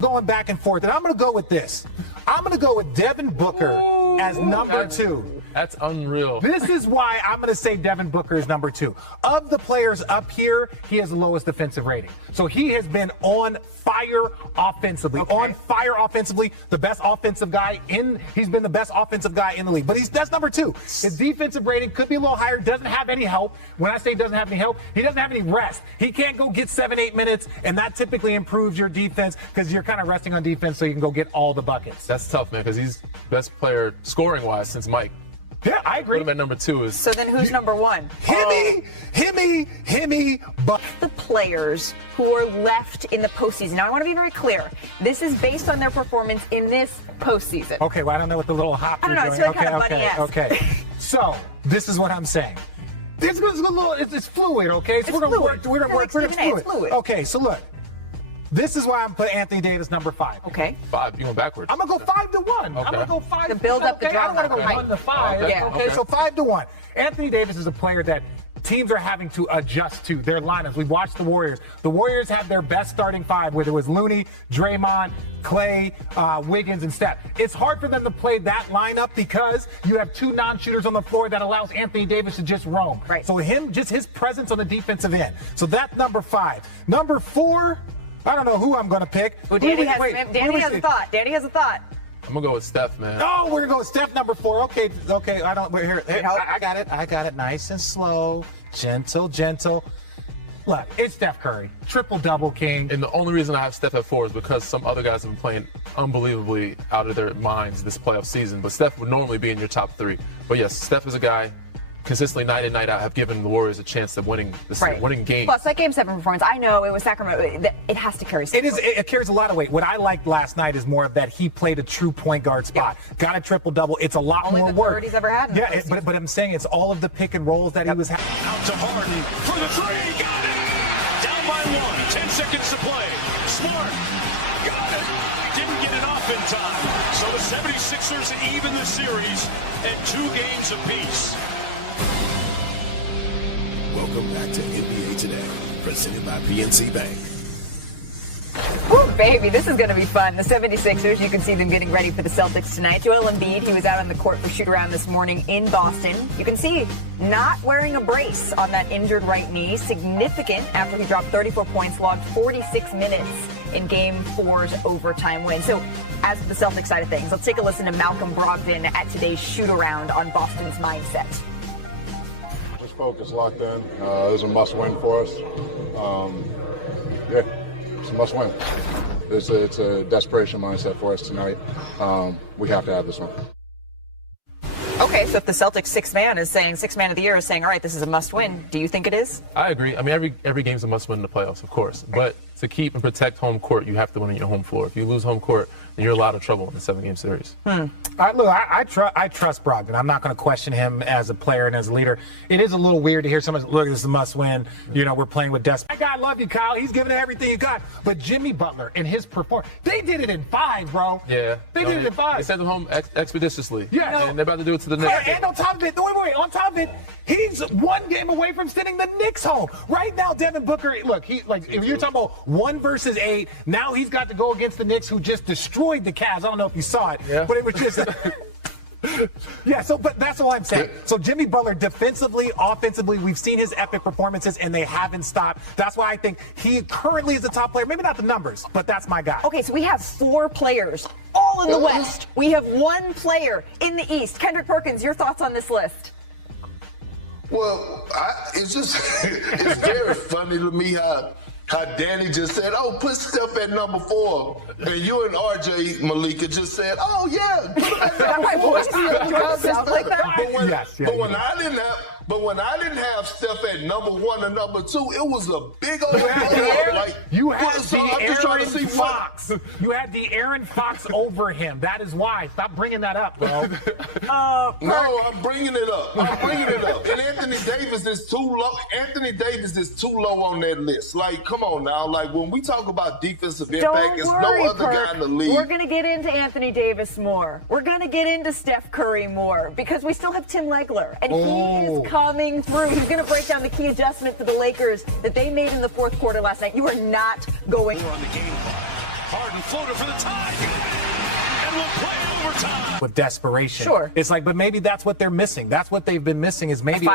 going back and forth, and I'm going to go with this. I'm going to go with Devin Booker as number 2. That's unreal. This is why I'm going to say Devin Booker is number 2. Of the players up here, he has the lowest defensive rating. So he has been on fire offensively. Okay. On fire offensively, the best offensive guy he's been the best offensive guy in the league. But that's number 2. His defensive rating could be a little higher, doesn't have any help. When I say doesn't have any help, he doesn't have any rest. He can't go get 7-8 minutes, and that typically improves your defense because you're kind of resting on defense so you can go get all the buckets. That's tough, man, because he's best player scoring-wise since Mike. Yeah, I agree. Put him at number 2 is. So then who's number 1? Himmy, but the players who are left in the postseason. Now, I want to be very clear. This is based on their performance in this postseason. Okay, well, I don't know what the little hop you're doing. I don't know, it's really kind of bunny-esque. Okay. So, this is what I'm saying. It's fluid, okay? So we're going to work fluid. Okay, so look. This is why I'm putting Anthony Davis number 5. Okay. 5, you going backwards. I'm going to go 5-1. Okay. I'm going to go 5. To build up the drama. I don't want to go 1-5. Yeah. Okay, so 5-1. Anthony Davis is a player that teams are having to adjust to their lineups. We've watched the Warriors. The Warriors have their best starting 5, whether it was Looney, Draymond, Clay, Wiggins, and Steph. It's hard for them to play that lineup because you have 2 non-shooters on the floor that allows Anthony Davis to just roam. Right. So just his presence on the defensive end. So that's number 5. Number 4, I don't know who I'm going to pick. Well, Danny has a thought. Danny has a thought. I'm going to go with Steph, man. No, we're going to go with Steph number 4. Okay. I don't. Wait, here. I got it. Nice and slow. Gentle. Look, it's Steph Curry. Triple-double king. And the only reason I have Steph at 4 is because some other guys have been playing unbelievably out of their minds this playoff season. But Steph would normally be in your top 3. But yes, Steph is a guy consistently night in, night out have given the Warriors a chance of winning games. Plus, that Game 7 performance, I know it was Sacramento. It has to carry some weight. It carries a lot of weight. What I liked last night is more of that he played a true point guard spot. Yeah. Got a triple-double. It's a lot Only more the work. third he's ever had. Yeah, but I'm saying it's all of the pick and rolls that he was having. Out to Harden for the 3. Got it. Down by 1. 10 seconds to play. Smart. Got it. Didn't get it off in time. So the 76ers even the series at 2 games apiece. Welcome back to NBA Today, presented by PNC Bank. Woo, baby, this is going to be fun. The 76ers, you can see them getting ready for the Celtics tonight. Joel Embiid, he was out on the court for shoot-around this morning in Boston. You can see not wearing a brace on that injured right knee. Significant after he dropped 34 points, logged 46 minutes in Game 4's overtime win. So as for the Celtics side of things, let's take a listen to Malcolm Brogdon at today's shoot-around on Boston's mindset. Focus locked in. It was a must-win for us. It's a must-win. It's a desperation mindset for us tonight. We have to have this one. Okay, so if the Celtics sixth man of the year is saying, all right, this is a must-win, do you think it is? I agree. I mean, every game's a must-win in the playoffs, of course. But to keep and protect home court, you have to win on your home floor. If you lose home court, then you're in a lot of trouble in the 7-game series. I trust Brogdon. I'm not going to question him as a player and as a leader. It is a little weird to hear someone, look, this is a must-win. You know, we're playing with desperate. I love you, Kyle. He's giving it everything you got. But Jimmy Butler and his performance, they did it in 5, bro. Yeah. They did it in 5. They sent them home expeditiously. Yeah. And they're about to do it to the Knicks. And on top of it, on top of it, he's 1 game away from sending the Knicks home. Right now, Devin Booker, look, if you're talking about 1 versus 8, now he's got to go against the Knicks, who just destroyed the Cavs. I don't know if you saw it, but it was just. Yeah, but that's all I'm saying. So Jimmy Butler, defensively, offensively, we've seen his epic performances, and they haven't stopped. That's why I think he currently is the top player. Maybe not the numbers, but that's my guy. Okay, so we have 4 players, all in the West. We have 1 player in the East. Kendrick Perkins, your thoughts on this list? Well, it's very funny to me how Danny just said, oh, put Steph at number 4. And you and RJ Malika just said, oh, yeah. That my voice sound like that? But when I didn't have Steph at number 1 and number 2, it was a big old You had the Aaron Fox over him. That is why. Stop bringing that up, bro. No, I'm bringing it up. And Anthony Davis is too low. Anthony Davis is too low on that list. Like, come on now. Like, when we talk about defensive impact, it's no other guy in the league. We're going to get into Anthony Davis more. We're going to get into Steph Curry more because we still have Tim Legler, and he is coming through. He's going to break down the key adjustment for the Lakers that they made in the fourth quarter last night. You are not going on the game clock. Harden floater for the tie. And we'll play overtime. With desperation. Sure. It's like, but maybe that's what they're missing. That's what they've been missing is maybe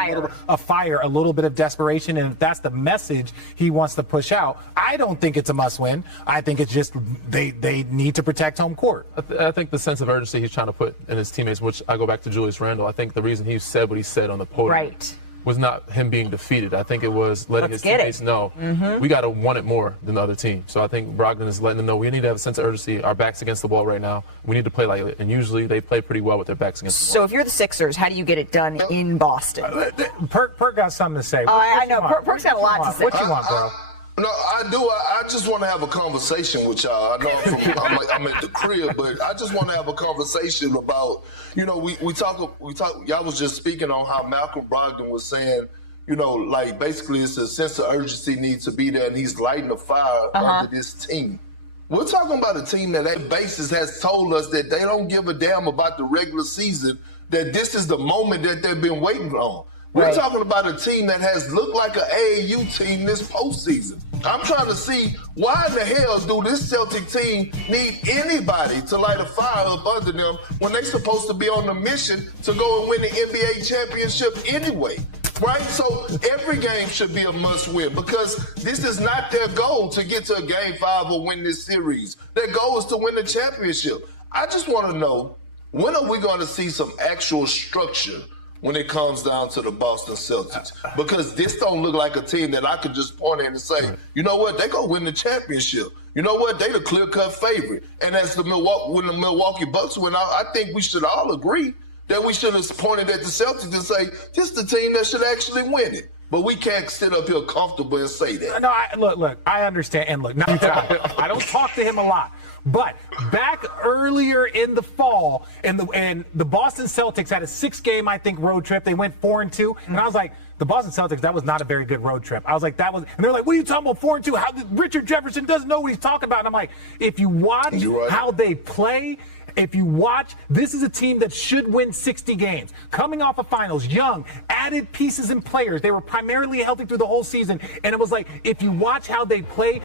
a fire, a little bit of desperation. And if that's the message he wants to push out, I don't think it's a must win. I think it's just they need to protect home court. I think the sense of urgency he's trying to put in his teammates, which I go back to Julius Randle, I think the reason he said what he said on the podium was not him being defeated. I think it was letting his teammates know we got to want it more than the other team. So I think Brogdon is letting them know we need to have a sense of urgency. Our back's against the wall right now. We need to play like it. And usually they play pretty well with their backs against the wall. So if you're the Sixers, how do you get it done in Boston? Perk got something to say. I know. Perk's got a lot to say. What you want, bro? No, I do. I just want to have a conversation with y'all. I know I'm at the crib, but I just want to have a conversation about, we talk. Y'all was just speaking on how Malcolm Brogdon was saying, like basically it's a sense of urgency needs to be there, and he's lighting the fire under this team. We're talking about a team that at basis has told us that they don't give a damn about the regular season, that this is the moment that they've been waiting on. We're talking about a team that has looked like an AAU team this postseason. I'm trying to see why in the hell do this Celtic team need anybody to light a fire up under them when they're supposed to be on a mission to go and win the NBA championship anyway, right? So every game should be a must-win because this is not their goal to get to a Game 5 or win this series. Their goal is to win the championship. I just want to know, when are we going to see some actual structure when it comes down to the Boston Celtics? Because this don't look like a team that I could just point in and say, you know what, they go win the championship. You know what, they the clear-cut favorite. And as when the Milwaukee Bucks went out, I think we should all agree that we should have pointed at the Celtics and say, this is the team that should actually win it. But we can't sit up here comfortable and say that. No, look, I understand. And look, I don't talk to him a lot. But back earlier in the fall, and the Boston Celtics had a 6-game, I think, road trip. They went 4-2. And I was like, the Boston Celtics, that was not a very good road trip. I was like, and they're like, what are you talking about, 4-2? How Richard Jefferson doesn't know what he's talking about. And I'm like, if you watch how they play, if you watch, this is a team that should win 60 games. Coming off of finals, young, added pieces and players. They were primarily healthy through the whole season. And it was like, if you watch how they play,